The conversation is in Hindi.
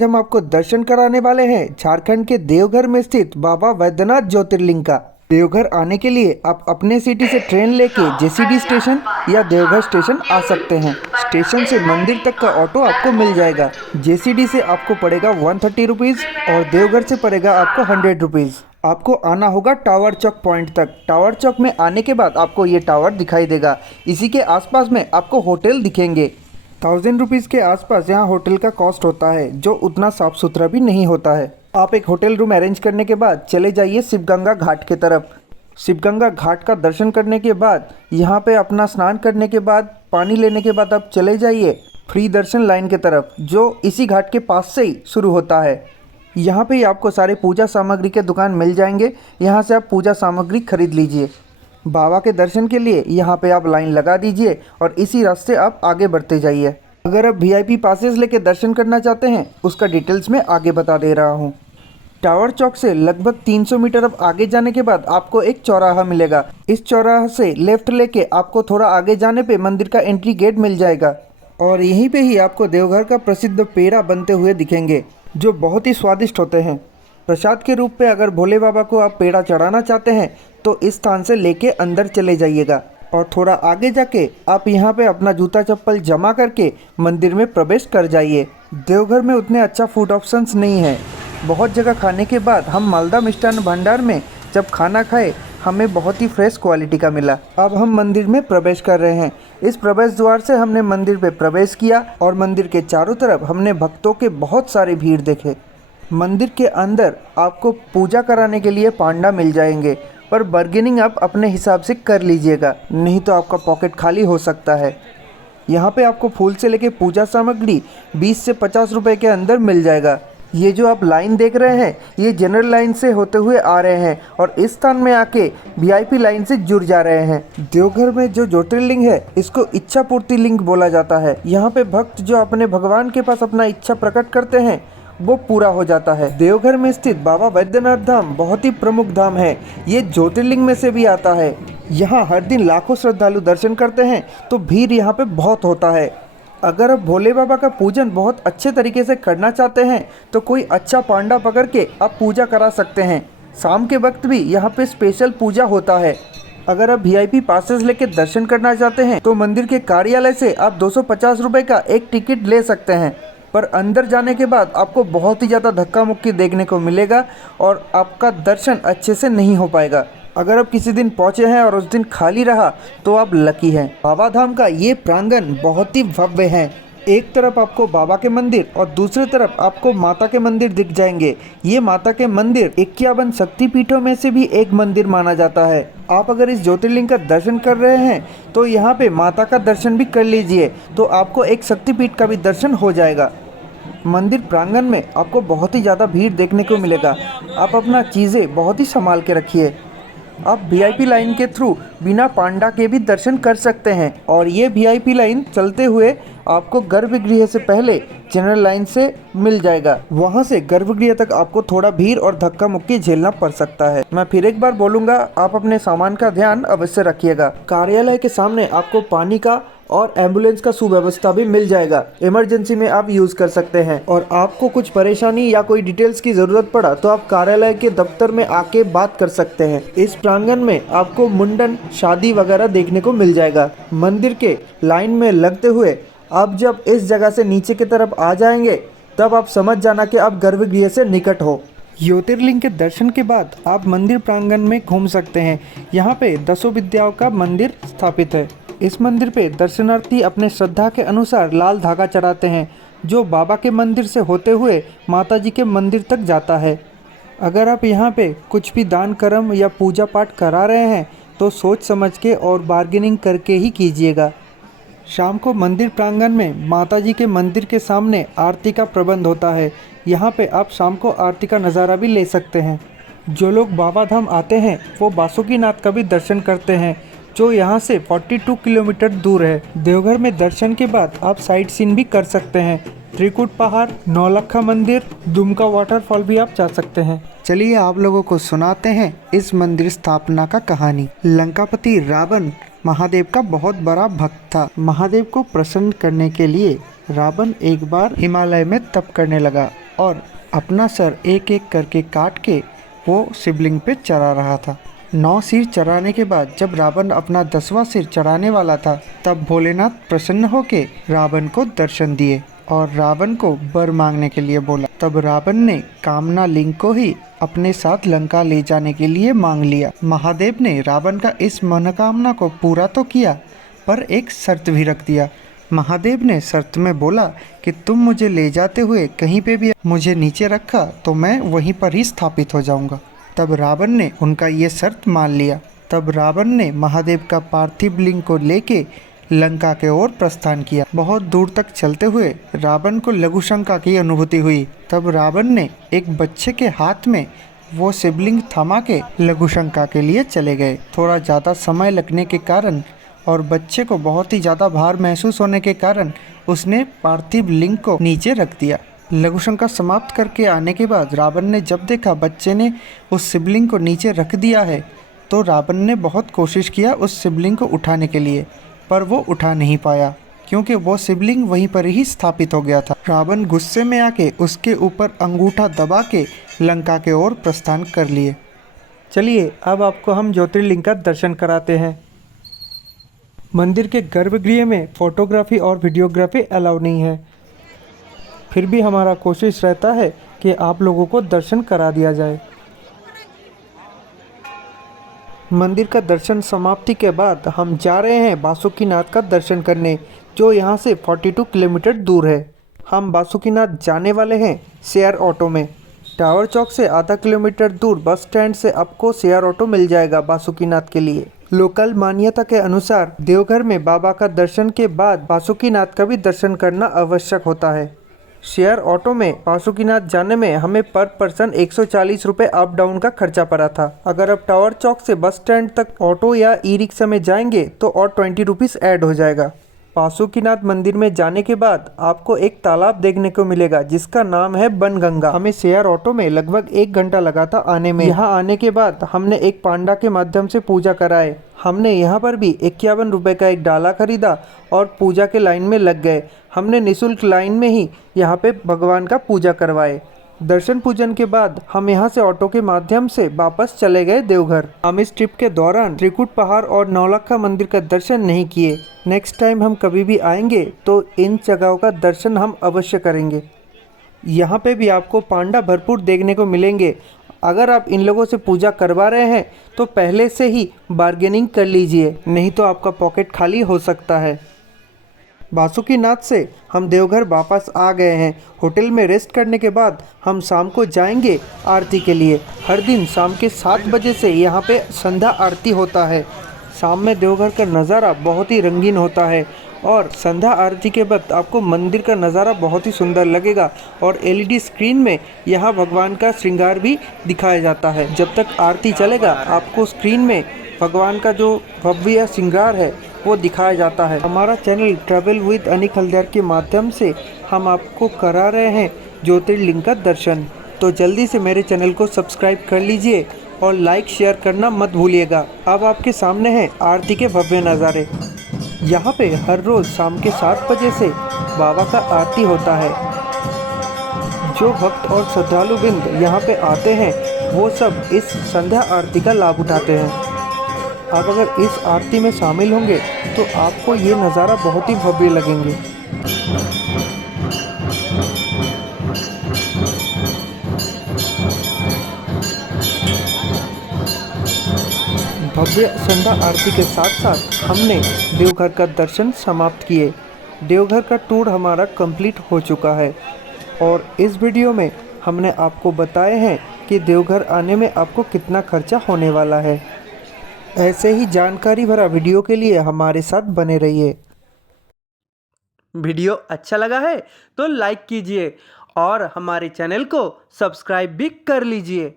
आज हम आपको दर्शन कराने वाले हैं झारखंड के देवघर में स्थित बाबा वैद्यनाथ ज्योतिर्लिंग का। देवघर आने के लिए आप अपने सिटी से ट्रेन लेके जेसीडी स्टेशन या देवघर स्टेशन आ सकते हैं। स्टेशन से मंदिर तक का ऑटो आपको मिल जाएगा। जेसीडी से आपको पड़ेगा 130 रुपीज़ और देवघर से पड़ेगा आपको 100 रुपीज़। आपको आना होगा टावर चौक पॉइंट तक। टावर चौक में आने के बाद आपको ये टावर दिखाई देगा। इसी के आसपास में आपको होटल दिखेंगे। 1000 रुपीज़ के आसपास यहाँ होटल का कॉस्ट होता है, जो उतना साफ़ सुथरा भी नहीं होता है। आप एक होटल रूम अरेंज करने के बाद चले जाइए शिवगंगा घाट की तरफ। शिवगंगा घाट का दर्शन करने के बाद यहाँ पे अपना स्नान करने के बाद पानी लेने के बाद आप चले जाइए फ्री दर्शन लाइन की तरफ, जो इसी घाट के पास से ही शुरू होता है। यहाँ पे ही आपको सारे पूजा सामग्री के दुकान मिल जाएंगे। यहाँ से आप पूजा सामग्री खरीद लीजिए। बाबा के दर्शन के लिए यहाँ पे आप लाइन लगा दीजिए और इसी रास्ते आप आगे बढ़ते जाइए। अगर आप वीआईपी पासेस लेके दर्शन करना चाहते हैं, उसका डिटेल्स मैं आगे बता दे रहा हूँ। टावर चौक से लगभग 300 मीटर अब आगे जाने के बाद आपको एक चौराहा मिलेगा। इस चौराहा से लेफ्ट लेके आपको थोड़ा आगे जाने पे मंदिर का एंट्री गेट मिल जाएगा और यहीं पे ही आपको देवघर का प्रसिद्ध पेड़ा बनते हुए दिखेंगे, जो बहुत ही स्वादिष्ट होते हैं। प्रसाद के रूप में अगर भोले बाबा को आप पेड़ा चढ़ाना चाहते हैं तो इस स्थान से लेके अंदर चले जाइएगा और थोड़ा आगे जाके आप यहाँ पे अपना जूता चप्पल जमा करके मंदिर में प्रवेश कर जाइए। देवघर में उतने अच्छा फूड ऑप्शंस नहीं है। बहुत जगह खाने के बाद हम मालदा मिष्ठान भंडार में जब खाना खाए, हमें बहुत ही फ्रेश क्वालिटी का मिला। अब हम मंदिर में प्रवेश कर रहे हैं। इस प्रवेश द्वार से हमने मंदिर पे प्रवेश किया और मंदिर के चारों तरफ हमने भक्तों के बहुत सारे भीड़ देखे। मंदिर के अंदर आपको पूजा कराने के लिए पांडा मिल जाएंगे, पर बार्गेनिंग आप अपने हिसाब से कर लीजिएगा, नहीं तो आपका पॉकेट खाली हो सकता है। यहाँ पे आपको फूल से लेके पूजा सामग्री 20 से 50 रुपए के अंदर मिल जाएगा। ये जो आप लाइन देख रहे हैं, ये जनरल लाइन से होते हुए आ रहे हैं और इस स्थान में आके वीआईपी लाइन से जुड़ जा रहे हैं। देवघर में जो ज्योतिर्लिंग है, इसको इच्छा पूर्ति लिंग बोला जाता है। यहाँ पे भक्त जो अपने भगवान के पास अपना इच्छा प्रकट करते हैं, वो पूरा हो जाता है। देवघर में स्थित बाबा वैद्यनाथ धाम बहुत ही प्रमुख धाम है। ये ज्योतिर्लिंग में से भी आता है। यहाँ हर दिन लाखों श्रद्धालु दर्शन करते हैं, तो भीड़ यहाँ पे बहुत होता है। अगर आप भोले बाबा का पूजन बहुत अच्छे तरीके से करना चाहते हैं तो कोई अच्छा पांडा पकड़ के आप पूजा करा सकते हैं। शाम के वक्त भी यहाँ पे स्पेशल पूजा होता है। अगर आप वीआईपी पासेस लेके दर्शन करना चाहते हैं तो मंदिर के कार्यालय से आप 250 रुपये का एक टिकट ले सकते हैं, पर अंदर जाने के बाद आपको बहुत ही ज़्यादा धक्का मुक्की देखने को मिलेगा और आपका दर्शन अच्छे से नहीं हो पाएगा। अगर आप किसी दिन पहुंचे हैं और उस दिन खाली रहा तो आप लकी हैं। बाबा धाम का ये प्रांगण बहुत ही भव्य है। एक तरफ आपको बाबा के मंदिर और दूसरी तरफ आपको माता के मंदिर दिख जाएंगे। ये माता के मंदिर 51 शक्तिपीठों में से भी एक मंदिर माना जाता है। आप अगर इस ज्योतिर्लिंग का दर्शन कर रहे हैं तो यहाँ पे माता का दर्शन भी कर लीजिए, तो आपको एक शक्तिपीठ का भी दर्शन हो जाएगा। मंदिर प्रांगण में आपको बहुत ही ज़्यादा भीड़ देखने को मिलेगा। आप अपना चीज़ें बहुत ही संभाल के रखिए। आप वीआईपी लाइन के थ्रू बिना पांडा के भी दर्शन कर सकते हैं और ये वीआईपी लाइन चलते हुए आपको गर्भगृह से पहले जनरल लाइन से मिल जाएगा। वहाँ से गर्भगृह तक आपको थोड़ा भीड़ और धक्का मुक्की झेलना पड़ सकता है। मैं फिर एक बार बोलूँगा, आप अपने सामान का ध्यान अवश्य रखिएगा। कार्यालय के सामने आपको पानी का और एम्बुलेंस का सुव्यवस्था भी मिल जाएगा। इमरजेंसी में आप यूज़ कर सकते हैं और आपको कुछ परेशानी या कोई डिटेल्स की ज़रूरत पड़ा तो आप कार्यालय के दफ्तर में आके बात कर सकते हैं। इस प्रांगण में आपको मुंडन, शादी वगैरह देखने को मिल जाएगा। मंदिर के लाइन में लगते हुए आप जब इस जगह से नीचे की तरफ आ जाएंगे, तब आप समझ जाना कि आप गर्भगृह से निकट हो। ज्योतिर्लिंग के दर्शन के बाद आप मंदिर प्रांगण में घूम सकते हैं। यहाँ पे 10 विद्याओं का मंदिर स्थापित है। इस मंदिर पे दर्शनार्थी अपने श्रद्धा के अनुसार लाल धागा चढ़ाते हैं, जो बाबा के मंदिर से होते हुए माता जी के मंदिर तक जाता है। अगर आप यहाँ पे कुछ भी दान कर्म या पूजा पाठ करा रहे हैं तो सोच समझ के और बार्गेनिंग करके ही कीजिएगा। शाम को मंदिर प्रांगण में माता जी के मंदिर के सामने आरती का प्रबंध होता है। यहाँ पे आप शाम को आरती का नज़ारा भी ले सकते हैं। जो लोग बाबा धाम आते हैं वो बासुकीनाथ का भी दर्शन करते हैं, जो यहाँ से 42 किलोमीटर दूर है। देवघर में दर्शन के बाद आप साइट सीन भी कर सकते हैं। त्रिकुट पहाड़, नौलखा मंदिर, दुमका वाटरफॉल भी आप जा सकते हैं। चलिए आप लोगों को सुनाते हैं इस मंदिर स्थापना का कहानी। लंकापति रावण महादेव का बहुत बड़ा भक्त था। महादेव को प्रसन्न करने के लिए रावण एक बार हिमालय में तप करने लगा और अपना सर एक एक करके काट के वो शिवलिंग पे चढ़ा रहा था। 9 सिर चढ़ाने के बाद जब रावण अपना 10वां सिर चढ़ाने वाला था, तब भोलेनाथ प्रसन्न होके रावण को दर्शन दिए और रावण को वर मांगने के लिए बोला। तब रावण ने कामना लिंग को ही अपने साथ लंका ले जाने के लिए मांग लिया। महादेव ने रावण का इस मनोकामना को पूरा तो किया, पर एक शर्त भी रख दिया। महादेव ने शर्त में बोला कि तुम मुझे ले जाते हुए कहीं पे भी मुझे नीचे रखा तो मैं वहीं पर ही स्थापित हो जाऊंगा। तब रावण ने उनका ये शर्त मान लिया। तब रावण ने महादेव का पार्थिव लिंग को लेके लंका के ओर प्रस्थान किया। बहुत दूर तक चलते हुए रावण को लघुशंका की अनुभूति हुई। तब रावण ने एक बच्चे के हाथ में वो शिवलिंग थमा के लघुशंका के लिए चले गए। थोड़ा ज़्यादा समय लगने के कारण और बच्चे को बहुत ही ज़्यादा भार महसूस होने के कारण उसने पार्थिव लिंग को नीचे रख दिया। लघुशंका समाप्त करके आने के बाद रावण ने जब देखा बच्चे ने उस शिवलिंग को नीचे रख दिया है, तो रावण ने बहुत कोशिश किया उस शिवलिंग को उठाने के लिए, पर वो उठा नहीं पाया क्योंकि वो शिवलिंग वहीं पर ही स्थापित हो गया था। रावण गुस्से में आके उसके ऊपर अंगूठा दबा के लंका के ओर प्रस्थान कर लिए। चलिए अब आपको हम ज्योतिर्लिंग का दर्शन कराते हैं। मंदिर के गर्भगृह में फोटोग्राफी और वीडियोग्राफी अलाउ नहीं है, फिर भी हमारा कोशिश रहता है कि आप लोगों को दर्शन करा दिया जाए। मंदिर का दर्शन समाप्ति के बाद हम जा रहे हैं बासुकीनाथ का दर्शन करने, जो यहाँ से 42 किलोमीटर दूर है। हम बासुकीनाथ जाने वाले हैं शेयर ऑटो में। टावर चौक से आधा किलोमीटर दूर बस स्टैंड से आपको शेयर ऑटो मिल जाएगा बासुकीनाथ के लिए। लोकल मान्यता के अनुसार देवघर में बाबा का दर्शन के बाद बासुकीनाथ का भी दर्शन करना आवश्यक होता है। शेयर ऑटो में बासुकीनाथ जाने में हमें पर पर्सन 140 रुपये अप डाउन का खर्चा पड़ा था। अगर आप टावर चौक से बस स्टैंड तक ऑटो या ई रिक्शा में जाएंगे तो और 20 रुपीज़ ऐड हो जाएगा। बासुकीनाथ मंदिर में जाने के बाद आपको एक तालाब देखने को मिलेगा जिसका नाम है बनगंगा। हमें शेयर ऑटो में लगभग 1 घंटा लगा था आने में। यहाँ आने के बाद हमने एक पांडा के माध्यम से पूजा कराए। हमने यहाँ पर भी 51 रुपये का एक डाला खरीदा और पूजा के लाइन में लग गए। हमने निःशुल्क लाइन में ही यहाँ पे भगवान का पूजा करवाए। दर्शन पूजन के बाद हम यहाँ से ऑटो के माध्यम से वापस चले गए देवघर। हम इस ट्रिप के दौरान त्रिकुट पहाड़ और नौलखा मंदिर का दर्शन नहीं किए। नेक्स्ट टाइम हम कभी भी आएंगे तो इन जगहों का दर्शन हम अवश्य करेंगे। यहाँ पे भी आपको पांडा भरपूर देखने को मिलेंगे। अगर आप इन लोगों से पूजा करवा रहे हैं तो पहले से ही बार्गेनिंग कर लीजिए, नहीं तो आपका पॉकेट खाली हो सकता है। बासुकीनाथ से हम देवघर वापस आ गए हैं। होटल में रेस्ट करने के बाद हम शाम को जाएंगे आरती के लिए। हर दिन शाम के 7 बजे से यहाँ पे संध्या आरती होता है। शाम में देवघर का नज़ारा बहुत ही रंगीन होता है और संध्या आरती के बाद आपको मंदिर का नज़ारा बहुत ही सुंदर लगेगा और एलईडी स्क्रीन में यहाँ भगवान का श्रृंगार भी दिखाया जाता है। जब तक आरती चलेगा आपको स्क्रीन में भगवान का जो भव्य श्रृंगार है वो दिखाया जाता है। हमारा channel travel with Anik Haldar के माध्यम से हम आपको करा रहे हैं ज्योतिर्लिंग का दर्शन। तो जल्दी से मेरे चैनल को सब्सक्राइब कर लीजिए और लाइक शेयर करना मत भूलिएगा। अब आपके सामने है आरती के भव्य नज़ारे। यहाँ पे हर रोज़ शाम के 7 बजे से बाबा का आरती होता है। जो भक्त और श्रद्धालु बिंद यहाँ पे आते हैं वो सब इस संध्या आरती का लाभ उठाते हैं। आप अगर इस आरती में शामिल होंगे तो आपको ये नज़ारा बहुत ही भव्य लगेंगे। भव्य संध्या आरती के साथ साथ हमने देवघर का दर्शन समाप्त किए। देवघर का टूर हमारा कंप्लीट हो चुका है और इस वीडियो में हमने आपको बताए हैं कि देवघर आने में आपको कितना खर्चा होने वाला है। ऐसे ही जानकारी भरा वीडियो के लिए हमारे साथ बने रहिए। वीडियो अच्छा लगा है तो लाइक कीजिए और हमारे चैनल को सब्सक्राइब भी कर लीजिए।